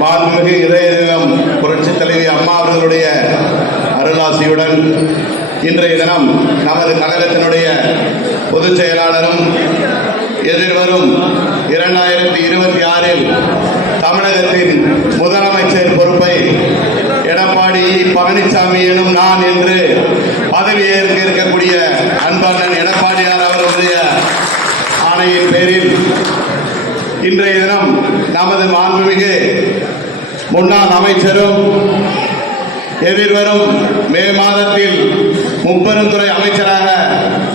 மாண்புமிகு இதயம் புரட்சி தலைவி அம்மா அவர்களுடைய அருளாசியுடன் இன்றைய தினம் நமது கழகத்தினுடைய பொதுச் செயலாளரும் எதிர்வரும் இரண்டாயிரத்தி இருபத்தி ஆறில் தமிழகத்தின் முதலமைச்சர் பொறுப்பை எடப்பாடி பழனிசாமி எனும் நான் என்று பதவியேற்க இருக்கக்கூடிய அன்பண்ணன் எடப்பாடியார் அவர்களுடைய ஆணையின் பேரில் இன்றைய தினம் நமது மாண்புமிகு முன்னாள் அமைச்சரும் எதிர்வரும் மே மாதத்தில் முப்பெருந்துறை அமைச்சராக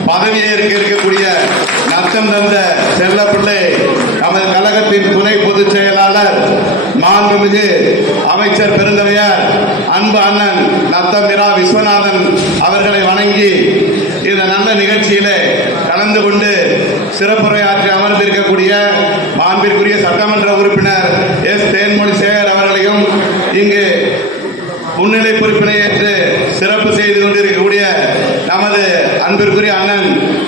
பதவியேற்க இருக்கக்கூடிய நத்தம் தந்த செல்லப்பிள்ளை நமது கழகத்தின் துணை பொதுச் செயலாளர் மாண்புமிகு அமைச்சர் பெருந்தவையார் அன்பு அண்ணன் நத்தம் விஸ்வநாதன் அவர்களை வணங்கி இந்த நல்ல நிகழ்ச்சியில கலந்து கொண்டு சிறப்புரையாற்றி அமர்ந்திருக்கக்கூடிய மாண்பிற்குரிய சட்டமன்ற உறுப்பினர் எஸ் தேன்மொழி சேகர் அவர்களையும் இங்கு முன்னிலை பொறுப்பினை ஏற்று சிறப்பு செய்து கொண்டிருக்கக்கூடிய நமது அன்பிற்குரிய அண்ணன்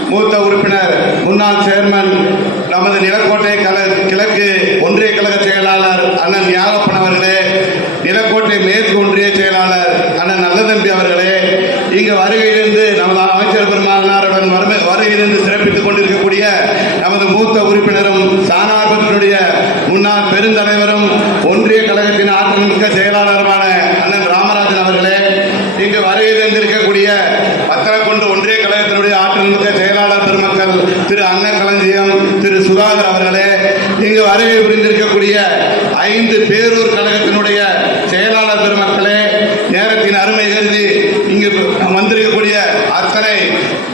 மூத்த உறுப்பினர் முன்னாள் சேர்மன் நமது நிலக்கோட்டை கல கிழக்கு ஒன்றிய கழக செயலாளர் அண்ணன் ஞானப்பன் அவர்களே நிலக்கோட்டை மேற்கு ஒன்றிய செயலாளர் அண்ணன் நல்லதம்பி அவர்களே இங்கு வருகை நமது அமைச்சர் பெருமானாருடன் வருகை- வருகையிலிருந்து சிறப்பித்துக் கொண்டிருக்கக்கூடிய நமது மூத்த உறுப்பினரும் சாணார்பத்தினுடைய முன்னாள் பெருந்தலைவரும் ஒன்றிய கழகத்தின் ஆற்றல் மிக்க செயலாளருமான அண்ணன் ராமராஜன் அவர்களே இங்கு வருகை தந்திருக்கக்கூடிய பத்தனக்குண்டு ஒன்றிய கழகத்தினுடைய ஆற்றல் மிக்க செயலாளர் பெருமக்கள் திரு அண்ணன் களஞ்சியம் திரு சுதாகர் அவர்களே இங்கு வருகை புரிந்திருக்கக்கூடிய ஐந்து பேரூர் கழகத்தினுடைய செயலாளர் பெருமக்களே நேரத்தின் அருமை கருதி இங்கு வந்திருக்கக்கூடிய அத்தனை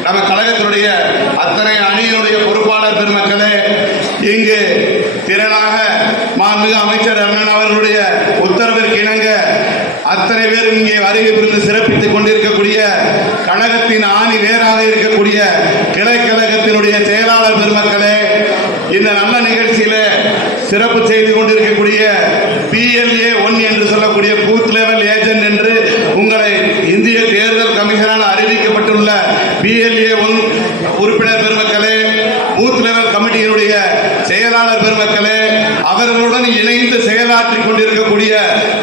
நம்ம கழகத்தினுடைய அத்தனை அணியினுடைய பொறுப்பாளர் பெருமக்களே இங்கு திறனாக மாண்புமிகு அமைச்சர் அண்ணன் அவர்களுடைய உத்தரவிற்கு இணங்க அத்தனை பேரும் இங்கே வருகை புரிந்து சிறப்பித்துக் கொண்டிருக்கக்கூடிய கழகத்தின் ஆணி வேராக இருக்கக்கூடிய கிளை கழகத்தினுடைய செயலாளர் பெருமக்களே இந்த நல்ல நிகழ்ச்சியில சிறப்பு செய்து கொண்டிருக்கக்கூடிய பிஎல்ஏ ஒன் என்று சொல்லக்கூடிய பூத் லெவல் ஏ என்று உங்களை இந்திய தேர்தல் கமிஷனால் அறிவிக்கப்பட்டுள்ள பிஎல்ஏ ஒன் உறுப்பினர் பெருமக்களே பூத் லெவல் கமிட்டியினுடைய மக்களே அவர்களுடன் இணைந்து செயலாற்றிக் கொண்டிருக்கக்கூடிய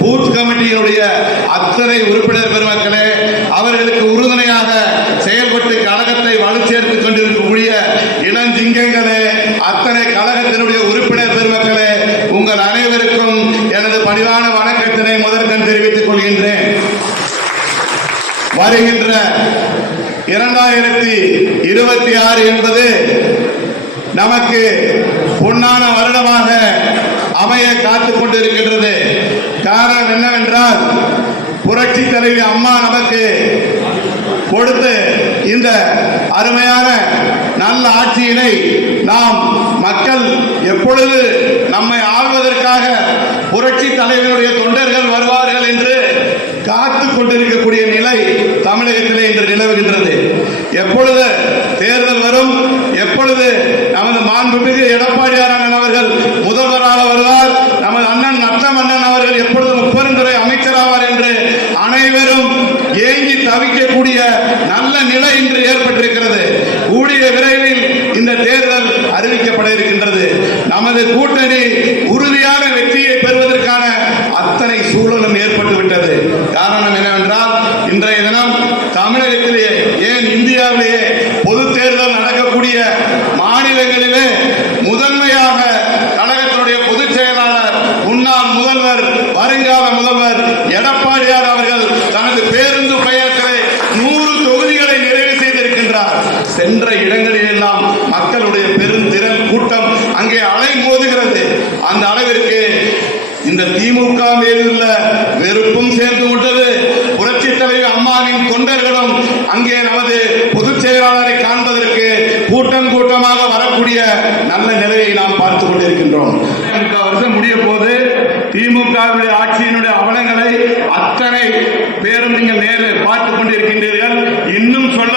பூத் கமிட்டியினுடைய அத்தனை உறுப்பினர் பெருமக்களே அவர்களுக்கு உறுதுணையாக செயல்பட்டு கழகத்தை வலு கொண்டிருக்கக்கூடிய இளஞ்சிங்கங்களே அத்தனை கழகத்தினுடைய உறுப்பினர் பெருமக்களே உங்கள் அனைவருக்கும் எனது பணிவான வணக்கத்தினை முதற்கண் தெரிவித்துக் கொள்கின்றேன். வருகின்ற இரண்டாயிரத்தி இருபத்தி ஆறு என்பது நமக்கு பொன்னான வருடமாக அமைய காத்துக் கொண்டிருக்கின்றது. காரணம் என்னவென்றால் புரட்சி தலைவி அம்மா நமக்கு கொடுத்து இந்த அருமையான நல்ல ஆட்சியினை நாம் மக்கள் எப்பொழுது நம்மை ஆள்வதற்காக புரட்சி தலைவருடைய தொண்டர்கள் வருவார்கள் என்று காத்து கொண்டிருக்கக்கூடிய நிலை தமிழகத்திலே இன்று நிலவுகின்றது. எப்பொழுது தேர்தல் வரும் எப்பொழுது நமது மாண்புமிகு எடப்பாடி அண்ணன் அவர்கள் முதல்வராக வருவார் நமது அண்ணன் நத்தம் அண்ணன் அவர்கள் எப்பொழுது முப்பெருந்துறை அமைச்சராவார் என்று அனைவரும் வைக்கக்கூடிய நல்ல நிலை இன்று ஏற்பட்டிருக்கிறது. கூடிய விரைவில் இந்த தேர்தல் அறிவிக்கப்பட இருக்கின்றது. நமது கூட்டணி உறுதியான வெற்றியை பெறுவதற்கான அத்தனை சூழலும் ஏற்பட்டு விட்டது காரணம் என்ன இன்றைய தினம் தமிழகத்திலே ஏன் இந்தியாவிலேயே பொது தேர்தல் நடக்கக்கூடிய மாநிலங்களிலே முதன்மையாக கழகத்தினுடைய பொதுச் செயலாளர் முன்னாள் முதல்வர் வருங்கால முதல்வர் எடப்பாடியார் அவர்கள் தனது பேருந்து பயணத்திலே நூறு தொகுதிகளை நிறைவு செய்திருக்கின்றார் சென்ற இடங்களிலெல்லாம் மக்களுடைய பெருந்திரள் கூட்டம் அங்கே அலை மோதுகிறது அந்த அளவிற்கு இந்த திமுக மேலுள்ள வெறுப்பும் சேர்ந்து விட்டது. புரட்சி தலைவர் அம்மாவின் தொண்டர்களும் அங்கே நமது பொதுச் செயலாளரை காண்பதற்கு கூட்டம் கூட்டமாக வரக்கூடிய நல்ல நிலையை நாம் பார்த்து கொண்டிருக்கின்றோம். வருஷம் முடிய போது திமுகவுடைய ஆட்சியினுடைய அவலங்களை அத்தனை பேரும் நீங்கள் நேரில் பார்த்து கொண்டிருக்கின்றீர்கள். இன்னும் சொல்ல